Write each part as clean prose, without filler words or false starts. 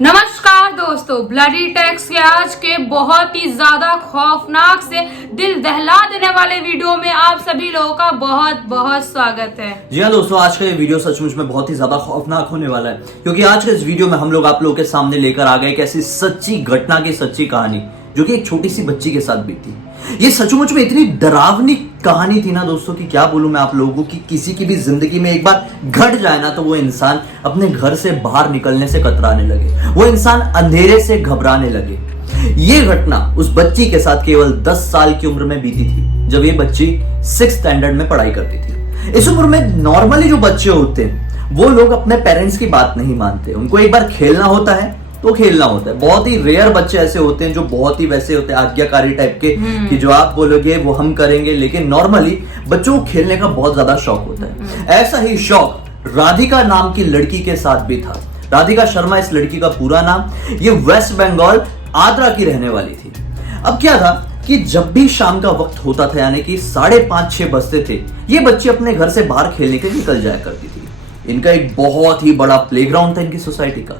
नमस्कार दोस्तों, bloody tax के आज के बहुत ही ज्यादा खौफनाक से दिल दहला देने वाले वीडियो में आप सभी लोगों का बहुत बहुत स्वागत है। जी हाँ दोस्तों, आज का ये वीडियो सचमुच में बहुत ही ज्यादा खौफनाक होने वाला है, क्योंकि आज के इस वीडियो में हम लोग आप लोगों के सामने लेकर आ गए एक ऐसी सच्ची घटना की सच्ची कहानी जो कि एक छोटी सी बच्ची के साथ बीती। ये सचमुच में इतनी डरावनी कहानी थी ना दोस्तों कि क्या बोलूं मैं आप लोगों को कि किसी की भी जिंदगी में एक बार घट जाए ना तो वो इंसान अपने घर से बाहर निकलने से कतराने लगे, वो इंसान अंधेरे से घबराने लगे। ये घटना उस बच्ची के साथ केवल 10 साल की उम्र में बीती थी, जब ये बच्ची 6th स्टैंडर्ड में पढ़ाई करती थी। इस उम्र में नॉर्मली जो बच्चे होते हैं वो लोग अपने पेरेंट्स की बात नहीं मानते, उनको एक बार खेलना होता है तो खेलना होता है। बहुत ही रेयर बच्चे ऐसे होते हैं जो बहुत ही वैसे होते हैं आज्ञाकारी टाइप के कि जो आप बोलोगे वो हम करेंगे, लेकिन नॉर्मली बच्चों को खेलने का बहुत ज्यादा शौक होता है। ऐसा ही शौक राधिका नाम की लड़की के साथ भी था। राधिका शर्मा इस लड़की का पूरा नाम। ये वेस्ट बंगाल आद्रा की रहने वाली थी। अब क्या था कि जब भी शाम का वक्त होता था, यानी कि 5:30-6 बजते थे, ये बच्ची अपने घर से बाहर खेलने के लिए निकल जाया करती थी। इनका एक बहुत ही बड़ा प्लेग्राउंड था इनकी सोसाइटी का,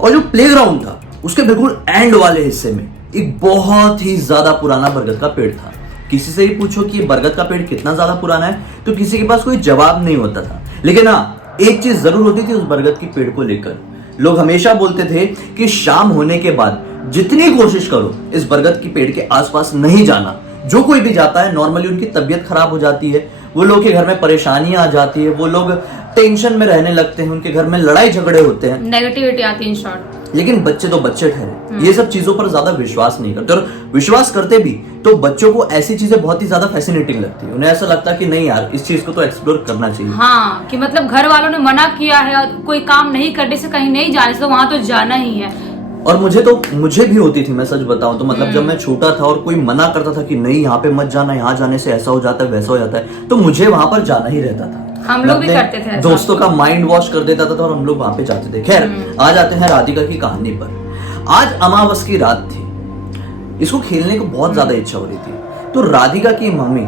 और जो प्लेग्राउंड था उसके बिल्कुल एंड वाले हिस्से में एक बहुत ही ज्यादा पुराना बरगद का पेड़ था। किसी से ही पूछो कि ये बरगद का पेड़ कितना ज्यादा पुराना है तो किसी के पास कोई जवाब नहीं होता था, लेकिन हाँ, एक चीज जरूर होती थी उस बरगद के पेड़ को लेकर। लोग हमेशा बोलते थे कि शाम होने के बाद जितनी कोशिश करो इस बरगद की पेड़ के आसपास नहीं जाना। जो कोई भी जाता है नॉर्मली उनकी तबीयत खराब हो जाती है, वो लोग के घर में परेशानियां आ जाती है, वो लोग टेंशन में रहने लगते हैं, उनके घर में लड़ाई झगड़े होते हैं, नेगेटिविटी आती है इन शॉर्ट। लेकिन बच्चे तो बच्चे ठहरे, ये सब चीजों पर ज्यादा विश्वास नहीं करते, और विश्वास करते भी तो बच्चों को ऐसी चीजें बहुत ही ज्यादा फैसिनेटिंग लगती है। उन्हें ऐसा लगता है कि नहीं यार, इस चीज को तो एक्सप्लोर करना चाहिए। हाँ, कि मतलब घर वालों ने मना किया है कोई काम नहीं करने से, कहीं नहीं जाने से, तो वहां तो जाना ही है। और मुझे भी होती थी, मैं सच बताऊं तो मतलब जब मैं छोटा था और कोई मना करता था कि नहीं यहाँ पे मत जाना, यहाँ जाने से ऐसा हो जाता है वैसा हो जाता है, तो मुझे वहां पर जाना ही रहता था। हम लोग भी करते थे, दोस्तों का माइंड वॉश कर देता था और हम लोग वहां पे जाते थे। खैर, आज आते हैं राधिका की कहानी पर। आज अमावस की रात थी, इसको खेलने को बहुत ज्यादा इच्छा हो रही थी, तो राधिका की मम्मी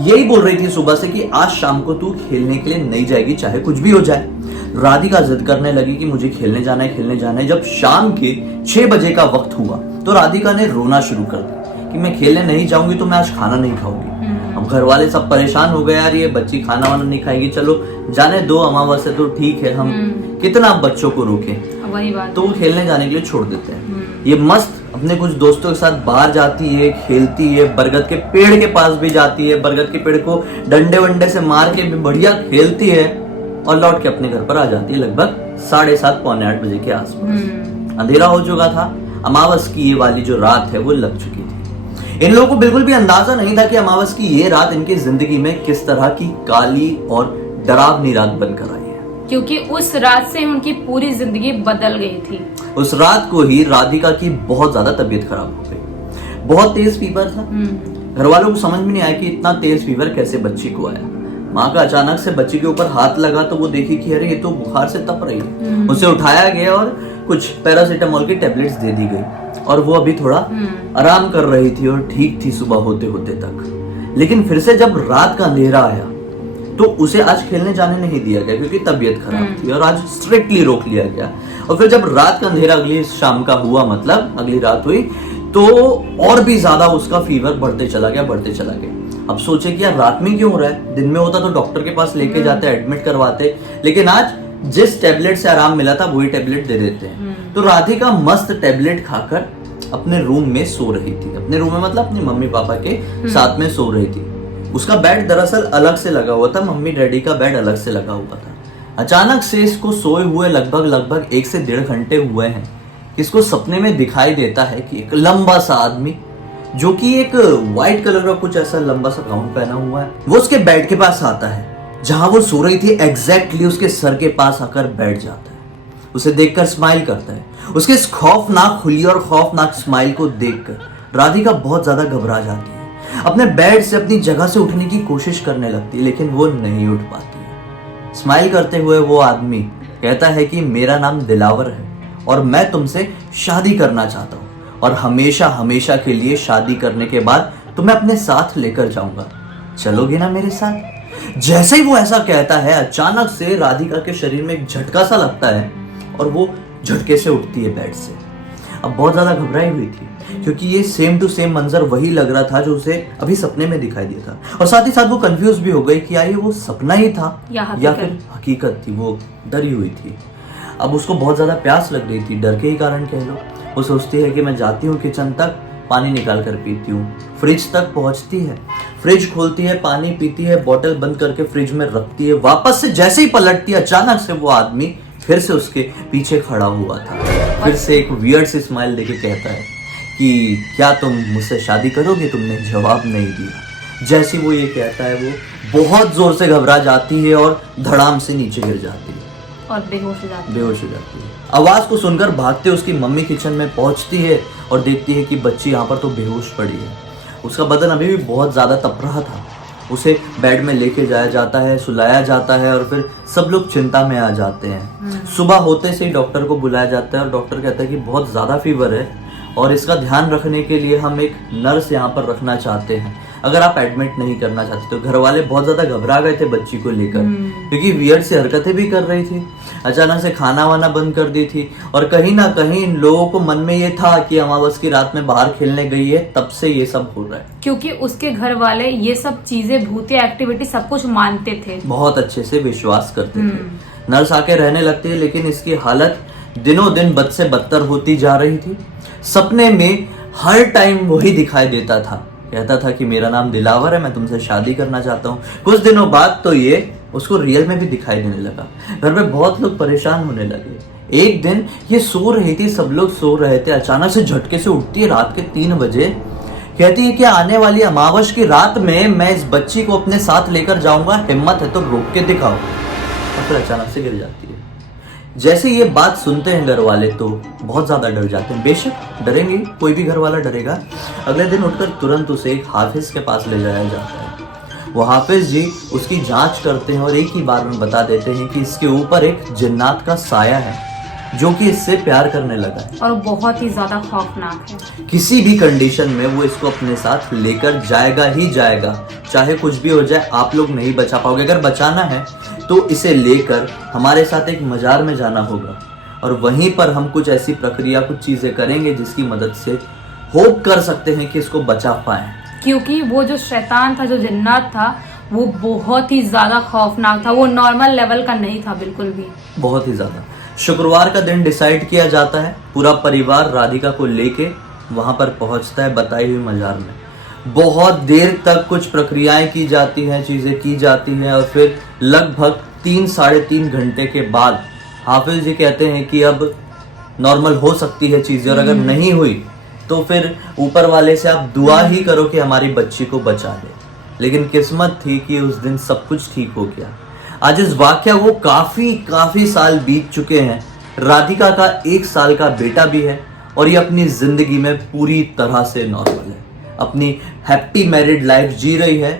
यही बोल रही थी सुबह से कि आज शाम को तू खेलने के लिए नहीं जाएगी, चाहे कुछ भी हो जाए। राधिका जिद करने लगी कि मुझे खेलने जाना है, खेलने जाना है। जब शाम के 6 बजे का वक्त हुआ तो राधिका ने रोना शुरू कर दिया कि मैं खेलने नहीं जाऊंगी तो मैं आज खाना नहीं खाऊंगी। अब घर वाले सब परेशान हो गए, यार ये बच्ची खाना वाना नहीं खाएगी, चलो जाने दो, अमावस है तो ठीक है, हम कितना बच्चों को रोकें। वही बात, तो वो खेलने जाने के लिए छोड़ देते हैं। ये मस्त अपने कुछ दोस्तों के साथ बाहर जाती है, खेलती है, बरगद के पेड़ के पास भी जाती है, बरगद के पेड़ को डंडे वंडे से मार के भी बढ़िया खेलती है और लौट के अपने घर पर आ जाती है लगभग 7:30 पौने 8 बजे के आसपास। अंधेरा हो चुका था, अमावस की ये वाली जो रात है वो लग चुकी थी। इन लोगों को बिल्कुल भी अंदाजा नहीं था कि अमावस की ये रात इनकी जिंदगी में किस तरह की काली और डरावनी रात बनकर आई है, क्योंकि उस रात से उनकी पूरी जिंदगी बदल गई थी। उस रात को ही राधिका की बहुत ज्यादा तबीयत खराब हो गई। बहुत तेज फीवर था। घर वालों को समझ में नहीं आया कि इतना तेज फीवर कैसे बच्ची को आया। माँ का अचानक से बच्ची के ऊपर हाथ लगा तो वो देखी कि अरे ये तो बुखार से तप रही है। उसे उठाया गया और कुछ पैरासीटामोल की टेबलेट्स दे दी गई, और वो अभी थोड़ा आराम कर रही थी और ठीक थी सुबह होते होते तक। लेकिन फिर से जब रात का अंधेरा आया तो उसे आज खेलने जाने नहीं दिया गया, क्योंकि तबीयत खराब थी, और आज स्ट्रिक्टली रोक लिया गया। और फिर जब रात का अंधेरा अगली शाम का हुआ, मतलब अगली रात हुई, तो और भी ज्यादा उसका फीवर बढ़ते चला गया। अब सोचे कि यार रात में क्यों हो रहा है, दिन में होता तो डॉक्टर के पास लेके जाते, एडमिट करवाते, लेकिन आज जिस टेबलेट से आराम मिला था वही टेबलेट दे देते हैं। तो राधिका मस्त टेबलेट खाकर अपने रूम में सो रही थी। अपने रूम में मतलब अपने मम्मी पापा के साथ में सो रही थी। उसका बेड दरअसल अलग से लगा हुआ था, मम्मी डैडी का बेड अलग से लगा हुआ था। अचानक से इसको सोए हुए लगभग 1 से 1.5 घंटे हुए हैं, इसको सपने में दिखाई देता है कि एक लंबा सा आदमी जो कि एक व्हाइट कलर का कुछ ऐसा लंबा सा गाउन पहना हुआ है, वो उसके बेड के पास आता है जहां वो सो रही थी, एग्जैक्टली उसके सर के पास आकर बैठ जाता है। उसे देखकर स्माइल करता है। उसके इस खौफनाक खुली और खौफनाक स्माइल को देखकर राधिका बहुत ज्यादा घबरा जाती है। अपने बेड से अपनी जगह से उठने की कोशिश करने लगती है, लेकिन वो नहीं उठ पाती है। स्माइल करते हुए वो आदमी कहता है कि मेरा नाम दिलावर है और मैं तुमसे शादी करना चाहता हूँ, और हमेशा हमेशा के लिए शादी करने के बाद तुम्हें अपने साथ लेकर जाऊंगा, चलोगे ना मेरे साथ। जैसे ही वो ऐसा कहता है, अचानक से राधिका के शरीर में एक झटका सा लगता है और वो झटके से उठती है बेड से। अब बहुत ज्यादा घबराई हुई थी क्योंकि ये सेम टू सेम मंजर वही लग रहा था जो उसे अभी सपने में दिखाई दिया था, और साथ ही साथ वो कंफ्यूज भी हो गई कि ये वो सपना ही था या फिर हकीकत थी। वो डरी हुई थी। अब उसको बहुत ज्यादा प्यास लग रही थी, डर के ही कारण कह लो। वो सोचती है कि मैं जाती हूँ किचन तक, पानी निकाल कर पीती हूँ। फ्रिज तक पहुंचती है, फ्रिज खोलती है, पानी पीती है, बोतल बंद करके फ्रिज में रखती है। वापस से जैसे ही पलटती है, अचानक से वो आदमी फिर से उसके पीछे खड़ा हुआ था। फिर से एक वियर्ड सी स्माइल देके कहता है कि क्या तुम मुझसे शादी करोगे? तुमने जवाब नहीं दिया। जैसे वो ये कहता है, वो बहुत जोर से घबरा जाती है और धड़ाम से नीचे गिर जाती है और बेहोश हो जाती है। आवाज को सुनकर भागते उसकी मम्मी किचन में पहुंचती है और देखती है कि बच्ची यहाँ पर तो बेहोश पड़ी है। उसका बदन अभी भी बहुत ज्यादा तप रहा था। उसे बेड में लेके जाया जाता है, सुलाया जाता है और फिर सब लोग चिंता में आ जाते हैं। सुबह होते से ही डॉक्टर को बुलाया जाता है और डॉक्टर कहता है कि बहुत ज्यादा फीवर है और इसका ध्यान रखने के लिए हम एक नर्स यहाँ पर रखना चाहते हैं। अगर आप एडमिट नहीं करना चाहते। तो घर वाले बहुत ज्यादा घबरा गए थे बच्ची को लेकर, क्योंकि वियर्ड से हरकतें भी कर रही थी, अचानक से खाना वाना बंद कर दी थी, और कहीं ना कहीं इन लोगों को मन में ये था कि अमावस की रात में बाहर खेलने गई है, तब से ये सब हो रहा है। क्योंकि उसके घर वाले ये सब चीजें, भूतिया एक्टिविटी सब कुछ मानते थे, बहुत अच्छे से विश्वास करते थे। नर्स आके रहने लगती है, लेकिन इसकी हालत दिनों दिन बद से बदतर होती जा रही थी। सपने में हर टाइम वही दिखाई देता था, कहता था कि मेरा नाम दिलावर है, मैं तुमसे शादी करना चाहता हूँ। कुछ दिनों बाद तो ये उसको रियल में भी दिखाई देने लगा। घर में बहुत लोग परेशान होने लगे। एक दिन ये सो रही थी, सब लोग सो रहे थे, अचानक से झटके से उठती है रात के 3 बजे। कहती है कि आने वाली अमावस की रात में मैं इस बच्ची को अपने साथ लेकर जाऊंगा, हिम्मत है तो रोक के दिखाओ। और फिर अचानक से गिर जाती है। जैसे ये बात सुनते हैं घर वाले तो बहुत ज्यादा डर जाते हैं। बेशक डरेंगे, कोई भी घर वाला डरेगा। अगले दिन उठकर तुरंत उसे एक हाफिज के पास ले जाया जाता है। वो हाफिज जी उसकी जांच करते हैं और एक ही बार में बता देते हैं कि इसके ऊपर एक जिन्नात का साया है जो कि इससे प्यार करने लगा है और बहुत ही ज्यादा खौफनाक है। किसी भी कंडीशन में वो इसको अपने साथ लेकर जाएगा ही जाएगा, चाहे कुछ भी हो जाए। आप लोग नहीं बचा पाओगे। अगर बचाना है तो इसे लेकर हमारे साथ एक मजार में जाना होगा और वहीं पर हम कुछ ऐसी प्रक्रिया, कुछ चीजें करेंगे जिसकी मदद से होप कर सकते हैं कि इसको बचा पाए। क्योंकि वो जो शैतान था, जो जिन्नात था, वो बहुत ही ज्यादा खौफनाक था। वो नॉर्मल लेवल का नहीं था बिल्कुल भी, बहुत ही ज्यादा। शुक्रवार का दिन डिसाइड किया जाता है। पूरा परिवार राधिका को लेके वहां पर पहुंचता है बताई हुई मजार में। बहुत देर तक कुछ प्रक्रियाएं की जाती हैं, चीजें की जाती हैं और फिर लगभग 3-3.5 घंटे के बाद हाफिज जी कहते हैं कि अब नॉर्मल हो सकती है चीजें, और अगर नहीं हुई तो फिर ऊपर वाले से आप दुआ ही करो कि हमारी बच्ची को बचा ले। लेकिन किस्मत थी कि उस दिन सब कुछ ठीक हो गया। आज इस वाक्य को काफी साल बीत चुके हैं। राधिका का 1 साल का बेटा भी है और ये अपनी जिंदगी में पूरी तरह से नॉर्मल है, अपनी हैप्पी मैरिड लाइफ जी रही है।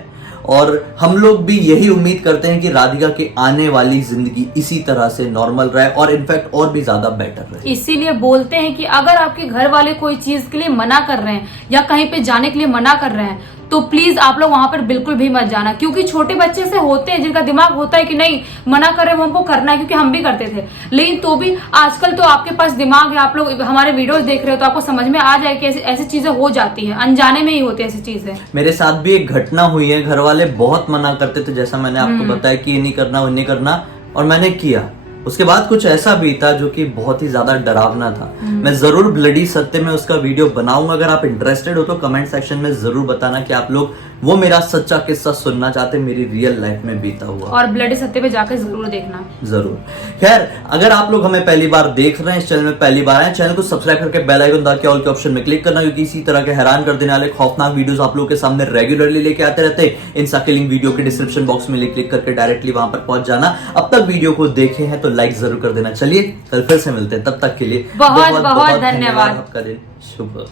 और हम लोग भी यही उम्मीद करते हैं कि राधिका की आने वाली जिंदगी इसी तरह से नॉर्मल रहे और इनफैक्ट और भी ज्यादा बेटर रहे। इसीलिए बोलते हैं कि अगर आपके घर वाले कोई चीज के लिए मना कर रहे हैं या कहीं पे जाने के लिए मना कर रहे हैं तो प्लीज आप लोग वहां पर बिल्कुल भी मत जाना। क्योंकि छोटे बच्चे से होते हैं जिनका दिमाग होता है कि नहीं मना कर रहे हैं, वो हमको करना है, क्योंकि हम भी करते थे। लेकिन तो भी आजकल तो आपके पास दिमाग है, आप लोग हमारे वीडियोस देख रहे हो तो आपको समझ में आ जाए कि ऐसी चीजें हो जाती है, अनजाने में ही होती है ऐसी चीजें। मेरे साथ भी एक घटना हुई है। घर वाले बहुत मना करते थे, जैसा मैंने आपको बताया कि ये नहीं करना, वो नहीं करना, और मैंने किया। उसके बाद कुछ ऐसा भी था जो कि बहुत ही ज्यादा डरावना था। मैं जरूर ब्लडी सत्य में उसका वीडियो बनाऊंगा। अगर आप इंटरेस्टेड हो तो कमेंट सेक्शन में जरूर बताना कि आप लोग वो मेरा सच्चा किस्सा सुनना चाहते, मेरी रियल लाइफ में बीता हुआ। और ब्लडी सत्य पे जाकर जरूर देखना। जरूर। खैर, अगर आप लोग हमें पहली बार देख रहे हैं, इस चैनल में पहली बार आए, चैनल को सब्सक्राइब करके बेल आइकन दबा के ऑल के ऑप्शन में क्लिक करना, क्योंकि इसी तरह के हैरान कर देने वाले खौफनाक वीडियोस आप लोगों के सामने रेगुलरली लेके आते रहते हैं। इन किलिंग वीडियो के डिस्क्रिप्शन बॉक्स में क्लिक करके डायरेक्टली वहां पर पहुंच जाना। अब तक वीडियो को देखे हैं तो लाइक जरूर कर देना। चलिए कल फिर से मिलते हैं, तब तक के लिए बहुत बहुत धन्यवाद। आपका दिन शुभ हो।